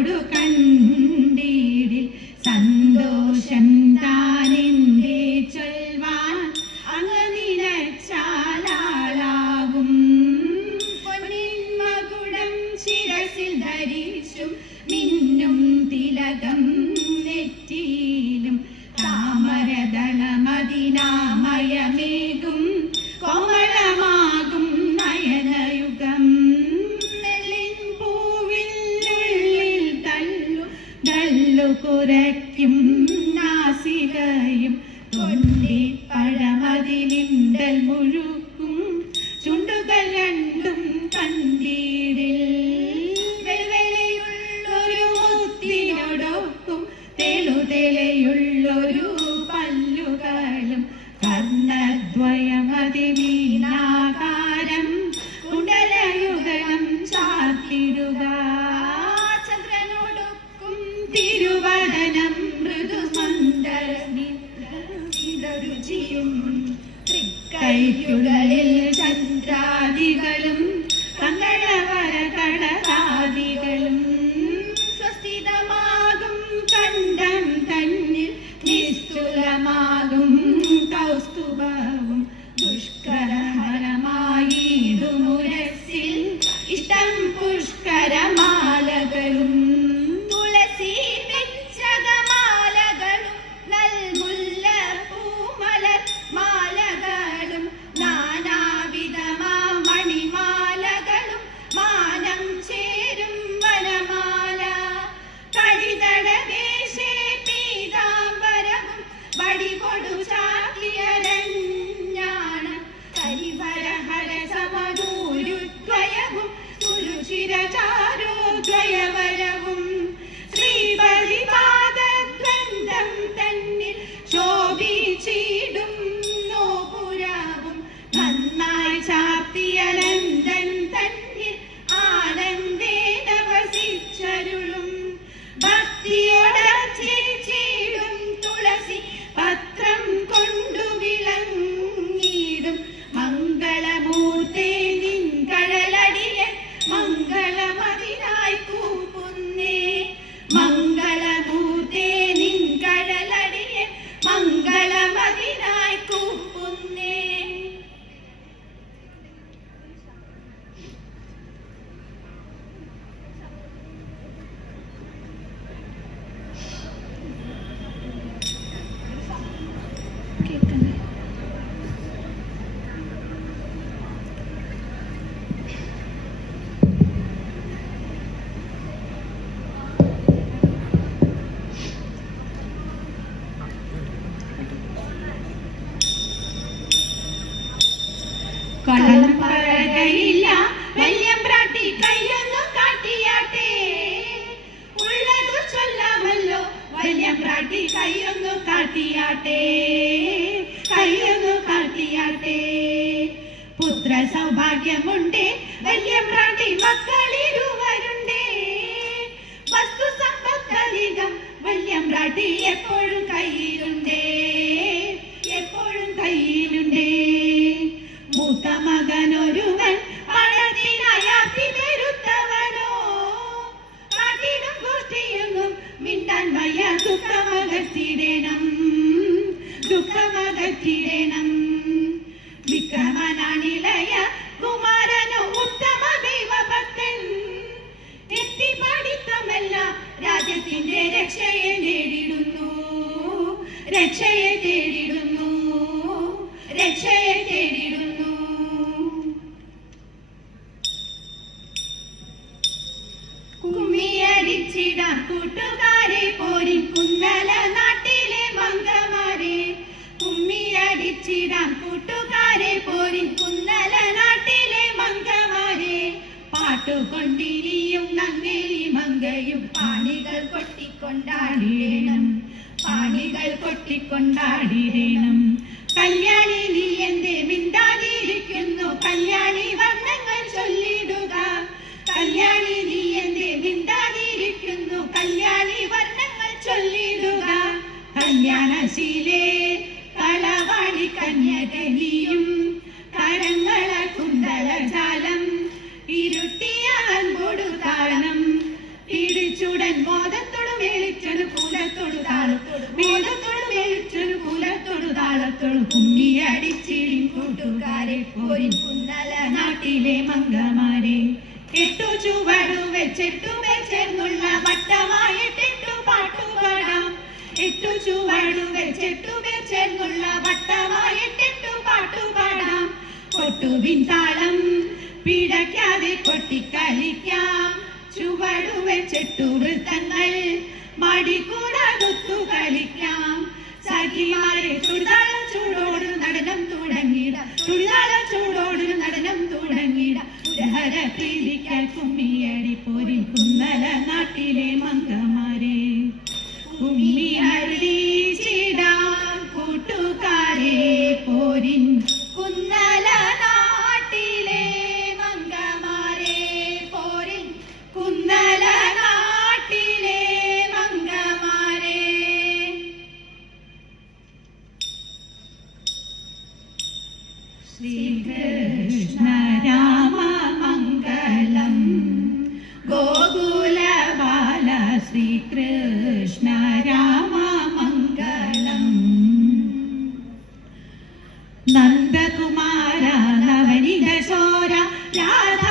കണ്ടോടു കണ്ടീടിൽ സന്തോഷം താനെന്തേ ചൊൽവാൻ അങ്ങ് നിലച്ചാലാളാകും. പൊന്നിൻ ശിരസിൽ ധരിച്ചും മിന്നും തിലകം നെറ്റിയിലും താമരദളമതിനാമയമേകും നാസികയും തൊണ്ടി പഴമതിലിണ്ടൽ മുഴുക്കും. ചുണ്ടുകൾ രണ്ടും കണ്ടീടിൽ വെളുവെളിയുള്ളൊരു മുത്തിനോടൊക്കും തെളുതെളയുള്ളൊരു പല്ലുകളും കർണദ്വയമതിനീനാകാരം കുണ്ടലയുഗം ചാത്തിടുക ചന്ദ്രനോടൊക്കും തിരുവദനം മൃദുമന്ദരരുചിയും തൃക്കൈക്കുകളിൽ ചന്ദ്രാദികളും സുരുചിരചാരുദ്വയവരവും ശ്രീപരിപാദഗ്രന്ഥം തന്നിൽ ശോഭിച്ചിടും നോപുരാവും നന്നായി ചാത്തിയനന്ദൻ കള്ളം പറകയില്ല വല്യമ്പ്രാട്ടി കയ്യൊന്നു കാട്ടിയാട്ടെ. ഉള്ളതു ചൊല്ലാമല്ലോ. വല്യമ്പ്രാട്ടി കയ്യൊന്നു കാട്ടിയാട്ടെ. കയ്യൊന്നു കാട്ടിയാട്ടെ. പുത്ര സൗഭാഗ്യമുണ്ടേ വല്യമ്പ്രാട്ടി മക്കളിരുവരുണ്ടേ വിക്രമനാണിളയ കുമാരനോ ഉത്തമ ദൈവഭക്തൻ എത്തി പഠിത്തമല്ല രാജ്യത്തിന്റെ രക്ഷയെ നേടിടുന്നു. രക്ഷയെ തേടിടുന്നു രക്ഷയെ തേടിടുന്നു കുമ്മിയടിച്ചിടാം കൂട്ടുകാരെ പോരിൻ കുന്നല നാട്ടിലെ മംഗമാരെ. കുമ്മിയടിച്ചിടാം കൂട്ടുകാരെ കൊട്ടിക്കൊണ്ടാടിടണം പാണികൾ കൊട്ടിക്കൊണ്ടാടിടണം കല്യാണി നീ എന്തേ മിണ്ടാതിരിക്കുന്നു. കല്യാണി വർണങ്ങൾ ചൊല്ലിടുക. കല്യാണി നീ എന്തേ മിണ്ടാതിരിക്കുന്നു. കല്യാണി വർണങ്ങൾ ചൊല്ലിടുക. കല്യാണശീലേ കളവാണി കന്യകലിയും കൂട്ടുകാരെ കുന്നല നാട്ടിലെ മംഗമാരെ എട്ടു ചുവടു വെച്ചെട്ടു ചേർന്നുള്ള വട്ടമായിട്ടെട്ടു പാട്ടുപാടാം. എട്ടു ചുവടു വെച്ചെട്ടു ചേർന്നുള്ള വട്ടമായിട്ടെട്ടു പാട്ടുപാടാം. കൊട്ടുവിൻ താളം പിഴയ്ക്കാതെ കൊട്ടിക്കളിക്കാം. ചുവടു വെച്ചെട്ടു വൃത്തങ്ങൾ മടിക്കൂടടുത്തു കളിക്കാം. സഖിമാരെ ചൂടോട് നടനം തുടങ്ങിട. തുള്ളാട ചൂടോട് നടനം തുടങ്ങിട. ഉരഹര പ്രീതിക്കാൽ കുമ്മിയടി പോരി കുന്നല നാട്ടിലെ മംഗമാരെ. രാമ മംഗളം ഗോകുല ബാല ശ്രീകൃഷ്ണ രാമ മംഗളം നന്ദകുമാര നവനിത ശോര രാധ